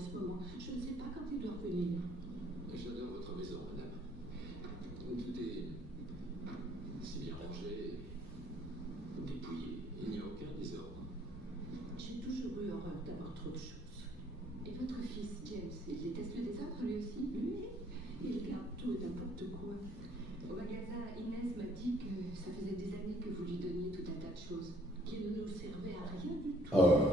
ce moment. Je ne sais pas quand il doit revenir. J'adore votre maison, madame. Tout est si bien rangé, dépouillé. Il n'y a aucun désordre. J'ai toujours eu horreur d'avoir trop de choses. Et votre fils, James, il déteste le désordre lui aussi? Lui, il garde tout et n'importe quoi. Au magasin, Inès m'a dit que ça faisait des années que vous lui donniez tout un tas de choses, qui ne nous servaient à rien du tout.